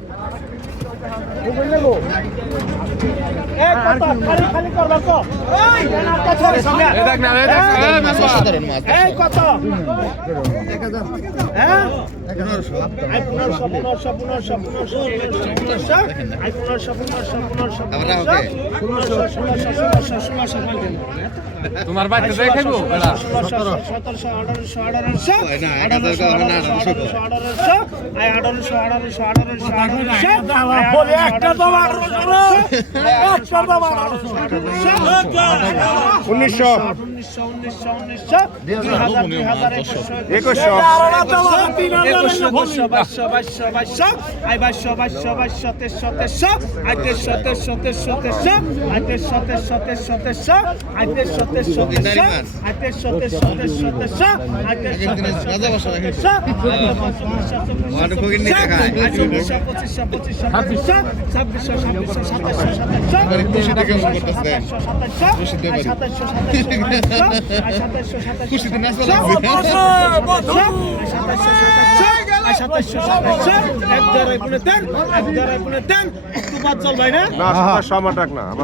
Thank you. তোমার বাড়িতে সতেরোশো সতেরোশো আঠারোশো আঠারোশো আঠারোশো। আঠারোশো আই আঠারোশো আঠারোশো আঠারোশো আঠারোশো বলে একটা দাম আঠারোশো একটা দাম আঠারোশো। উনিশশো। সাতাশশো সাতাশশো সাতাশশো সাতাশশো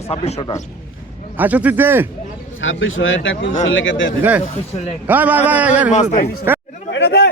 ছাব্বিশশো আচ্ছা তুই দে ছাব্বিশশো দে ভাই ভাই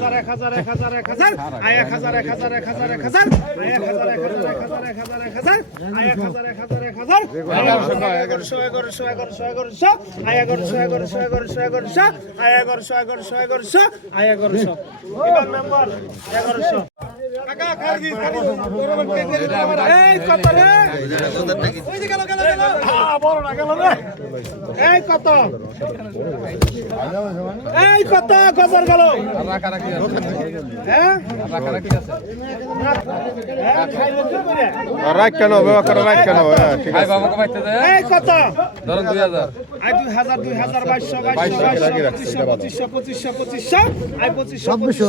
এক হাজার এক হাজার এক হাজার আই এক হাজার এক হাজার এক হাজার এক হাজার আই এক হাজার এক হাজার এক হাজার এক হাজার এক হাজার আই এক হাজার এক হাজার এক হাজার এগারোশো এগারোশো এগারোশো এগারোশো আই এগারোশো এগারোশো এগারোশো এগারোশো আই এগারোশো এগারোশো এগারোশো আই এগারোশো এবার নাম্বার এগারোশো এই কত রে। এই কত গজার গেল। হ্যাঁ? হ্যাঁ? রাখ কেন রাখ কেন হ্যাঁ ঠিক আছে। এই কত ধরুন দুই হাজার। আই দুই হাজার দুই হাজার বাইশশো বাইশশো বাইশশো পঁচিশশো পঁচিশশো পঁচিশশো আই পঁচিশশো পঁচিশশো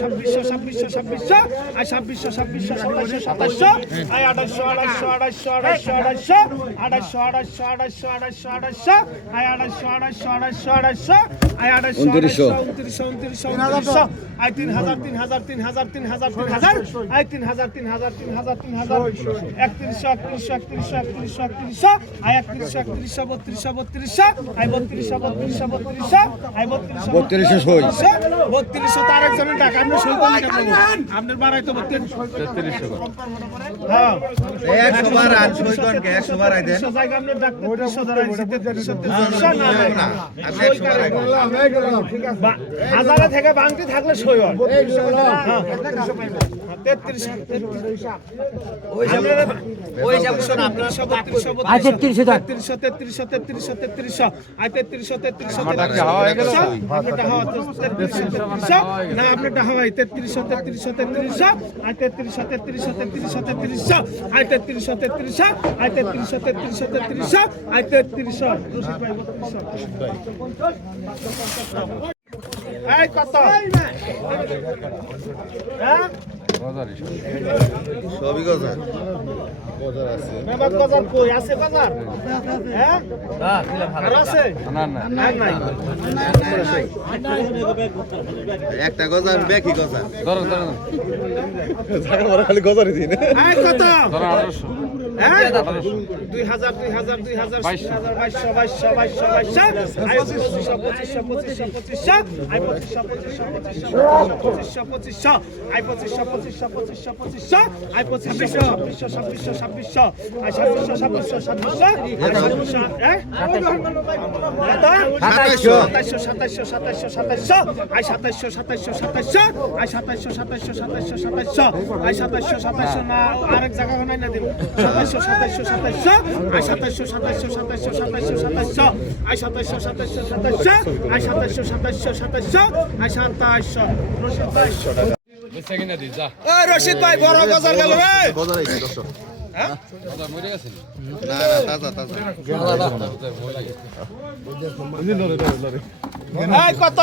ছাব্বিশশো ছাব্বিশশো ছাব্বিশশো আই ছাব্বিশশো ছাব্বিশশো সাতাশশো সাতাশশো। আই আঠাশশো আঠাশশো আঠাশশো আঠাশশো আঠাশশো আঠাশশো আঠাশশো আঠাশশো আঠাশশো আঠাশশো। আই আঠাশশো আঠাশশো আঠাশশো আঠাশশো। আই আঠাশশো উনত্রিশশো। উনত্রিশশো উনত্রিশশো উনত্রিশশো। আই তিন হাজার তিন হাজার তিন হাজার তিন হাজার তিন হাজার। আই তিন হাজার তিন হাজার তিন হাজার তিন হাজার। একত্রিশশো একত্রিশশো একত্রিশশো একত্রিশশো একত্রিশশো। আই একত্রিশশো একত্রিশশো বত্রিশশো বত্রিশশো। আই বত্রিশশো বত্রিশশো বত্রিশশো। আই বত্রিশশো বত্রিশশো সই। বত্রিশশো। তার একজনের টাকা। আপনি সই করুন আপনার বাড়াই তো তেত্রিশশো হাজারে থেকে বাংটি থাকলে সই তেত্রিশশো তেত্রিশশো তেত্রিশশো তেত্রিশশো তেত্রিশশো আর তেত্রিশশো তেত্রিশশো তেত্রিশশো না আপনারটা হওয়ায় তেত্রিশশো তেত্রিশশো তেত্রিশশো আয় তেত্রিশ তেত্রিশ তেত্রিশ তেত্রিশ আয় তেত্রিশ তেত্রিশ আয় তেত্রিশ তেত্রিশ তেত্রিশ আয় তেত্রিশ এই কত হ্যাঁ গজার গজার একটা গজার বেকি গজার খালি গজারই দিন দুই হাজার দুই হাজার দুই হাজার বাইশশো। বাইশশো বাইশশো বাইশশো বাইশশো। আই পঁচিশশো পঁচিশশো পঁচিশশো পঁচিশশো আই পঁচিশশো পঁচিশশো পঁচিশশো পঁচিশশো আই পঁচিশশো পঁচিশশো পঁচিশশো পঁচিশশো। আই পঁচিশশো ছাব্বিশশো ছাব্বিশশো ছাব্বিশশো আই ছাব্বিশশো ছাব্বিশশো ছাব্বিশশো। হ্যাঁ? সাতাইশশো। সাতাইশশো সাতাইশশো সাতাইশশো আই সাতাইশশো সাতাইশশো সাতাইশশো। আই সাতাইশশো সাতাইশশো সাতাইশশো সাতাইশশো। আই সাতাইশশো সাতাইশশো না আরেক জায়গা বানাই না দিব সাতাইশো সাতাইশো সাতাইশো আই সাতাইশো সাতাইশো সাতাইশো সাতাইশো সাতাইশো আই সাতাইশো সাতাইশো সাতাইশো আই সাতাইশো সাতাইশো সাতাইশো আই সাতাইশো সাতাইশো রশিদ ভাই বড় গজার গেল কত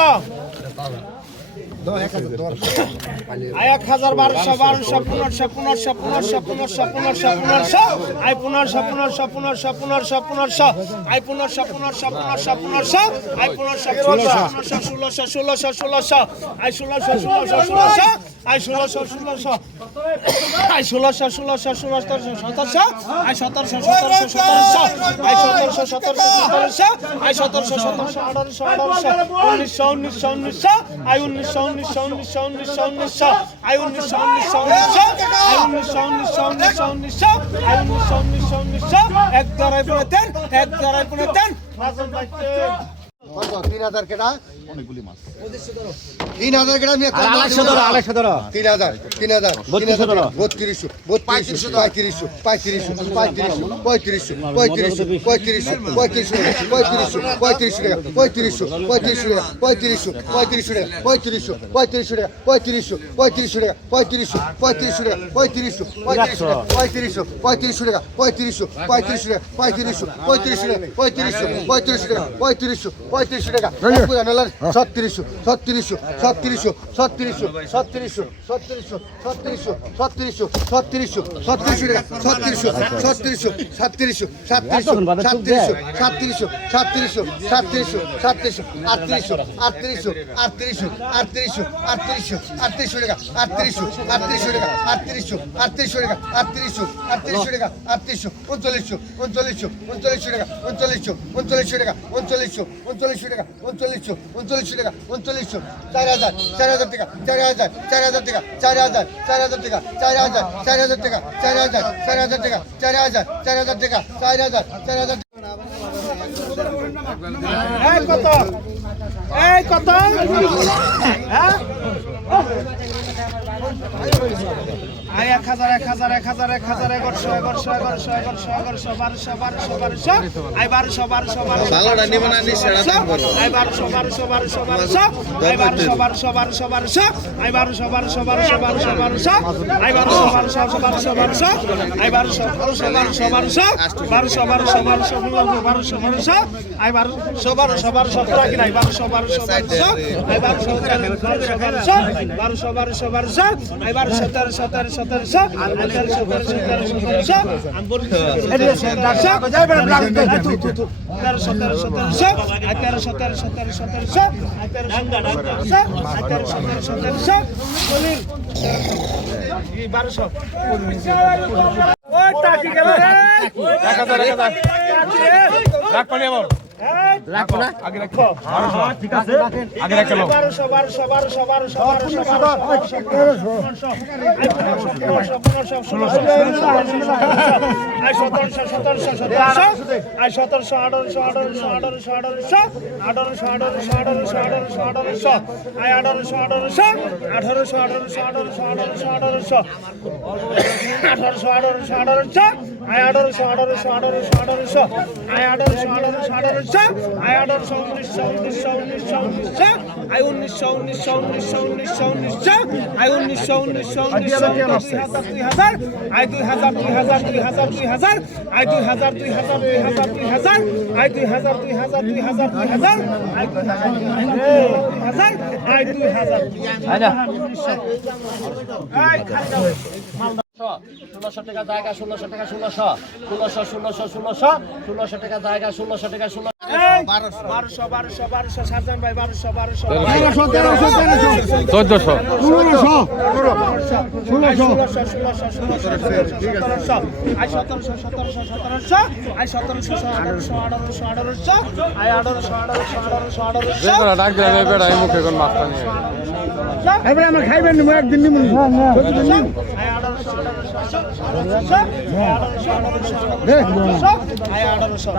এক হাজার বারোশো বারোশো পনেরোশো পনেরোশো পনেরোশো পনেরোশো পনেরোশো পনেরোশো আই পনেরোশো পনেরোশো পনেরোশো পনেরোশো পনেরোশো আই পনেরোশো পনেরোশো পনেরোশো পনেরোশো আই পনেরোশো পনেরোশো ষোলোশো ষোলোশো ষোলোশো আই ষোলোশো ষোলোশো ষোলোশো আই ষোলোশো ষোলোশো আই ষোলোশো ষোলোশো ষোলোশো সতেরোশো আই সতেরোশো সতেরোশো সতেরোশো আই সতেরোশো সতেরোশো সতেরোশো আই সতেরোশো সতেরোশো আঠারোশো আঠারোশো উনিশশো উনিশশো উনিশশো আই নিশান নিশান নিশান নিশান নিশান আয়ুন নিশান নিশান নিশান আয়ুন নিশান নিশান নিশান নিশান আয়ুন নিশান নিশান নিশান এক দরাই পুনে দেন এক দরাই পুনে দেন তিন হাজার কেটা অনেকগুলি মাছ তিন হাজার নিয়ে আড়াইশো ধরো আড়াইশো ধরো তিন হাজার তিন হাজার বত্রিশশো ধরো বত্রিশশো বত্রিশশো পঁয়ত্রিশশো পঁয়ত্রিশশো পঁয়ত্রিশশো পঁয়ত্রিশশো পঁয়ত্রিশশো পঁয়ত্রিশশো পঁয়ত্রিশশো পঁয়ত্রিশশো পঁয়ত্রিশশো পঁয়ত্রিশশো পঁয়ত্রিশশো পঁয়ত্রিশশো টাকা পঁয়ত্রিশশো পঁয়ত্রিশশো টাকা পঁয়ত্রিশশো পঁয়ত্রিশশো টাকা পঁয়ত্রিশশো পঁয়ত্রিশশো টাকা পঁয়ত্রিশশো পঁয়ত্রিশশো পঁয়ত্রিশশো টাকা পঁয়ত্রিশশো পঁয়ত্রিশশো টাকা পঁয়ত্রিশশো পঁয়ত্রিশশো টাকা পঁয়ত্রিশশো পঁয়ত্রিশশো টাকা পঁয়ত্রিশশো পঁয়ত্রিশশো টাকা ছত্রিশশো ছত্রিশশো ছত্রিশশো ছত্রিশশো ছত্রিশশো ছত্রিশশো ছত্রিশশো ছত্রিশশো ছত্রিশশো ছত্রিশশো ছত্রিশশো ছত্রিশশো সাতত্রিশশো সাতত্রিশশো সাতত্রিশশো সাতত্রিশশো সাতত্রিশশো সাতত্রিশশো আটত্রিশশো আটত্রিশশো আটত্রিশশো আটত্রিশশো আটত্রিশশো আটত্রিশশো টাকা আটত্রিশশো আটত্রিশশো টাকা আটত্রিশশো আটত্রিশশো টাকা আটত্রিশশো আটত্রিশশো টাকা আটত্রিশশো উনচল্লিশশো উনচল্লিশশো উনচল্লিশশো টাকা উনচল্লিশশো উনচল্লিশশো টাকা উনচল্লিশশো উনচল্লিশশো টাকা উনচল্লিশশো উনচল্লিশশো টাকা, উনচল্লিশশো, চার হাজার চার হাজার টাকা, চার হাজার চার হাজার টাকা, চার হাজার চার হাজার টাকা, চার হাজার চার হাজার টাকা, চার হাজার চার হাজার টাকা, চার হাজার চার হাজার টাকা, চার হাজার চার হাজার কত? কত? হ্যাঁ? এক হাজার এক হাজার এক হাজার এক হাজার এগারোশো এগারোশো এগারোশো এগারোশো এগারোশো বারোশো বারোশো বারোশো আই বারোশো বারোশো বারোশো আই বারোশো বারোশো বারোশো বারোশো আই বারোশো বারোশো বারোশো বারোশো আই বারোশো বারোশো বারোশো বারোশো বারোশো আই বারোশো বারোশো বারোশো বারোশো আই বারোশো বারোশো বারোশো বারোশো বারোশো বারোশো বারোশো বারোশো বারোশো আই বারোশো বারোশো বারোশো আই বারোশো বারোশো বারোশো আই বারোশো বারোশো বারোশো বারোশো বারোশো বারোশো আই বারোশো তেরোশো তেরোশো তেরোশো তেরোশো তেরোশো তেরোশো তেরোশো তেরোশো তেরোশো তেরোশো তেরোশো আই তেরোশো তেরোশো তেরোশো তেরোশো আই তেরোশো তেরোশো তেরোশো তেরোশো তেরোশো বলি বারোশো ওই টাকি গেল এক হাজার এক হাজার রাখ পানি আমার রাখো না আগে রাখো হ্যাঁ ঠিক আছে আগে রাখো 1200 1200 1200 1200 আঠারোশো আঠারোশো আঠারোশো আঠারোশো আঠারোশো আয় আঠারোশো আঠারোশো আঠারোশো আঠারোশো আয় আঠারোশো আঠারোশো আঠারোশো আয় আঠারোশো উনিশশো উনিশশো উনিশশো উনিশশো আয় উনিশশো উনিশশো উনিশশো উনিশশো উনিশশো আয় উনিশশো উনিশশো উনিশশো দুই হাজার আয় দুই হাজার দুই হাজার দুই হাজার দুই হাজার আয় দুই হাজার দুই হাজার দুই হাজার দুই হাজার আয় দুই হাজার দুই হাজার দুই হাজার দুই হাজার আয় দুই হাজার দুই হাজার আয় দুই হাজার দুই হাজার আয় ষোলোশো টাকা জায়গা, ষোলোশো টাকা, ষোলোশো ষোলোশো ষোলোশো ষোলোশো ষোলোশো টাকা জায়গা, ষোলোশো টাকা ষোলো বারোশো বারোশো বারোশো বারোশো সাজান ভাই বারোশো বারোশো চোদ্দশো ষোলোশো ষোলোশো ষোলোশো সতেরোশো আই সতেরোশো সতেরোশো সতেরোশো আই সতেরোশো আঠারোশো আঠারোশো আঠারোশো আই আঠারোশো আঠারোশো আঠারোশো আঠারোশো যে কোনো ডাক দেয় এই বেড়া এই মুখে কোন মাছটা নিয়ে এবারে আমরা খাইবেন একদিন নিমু আই আঠারোশো আঠারোশো আঠারোশো আঠারোশো আঠারোশো আঠারোশো আই আঠারোশো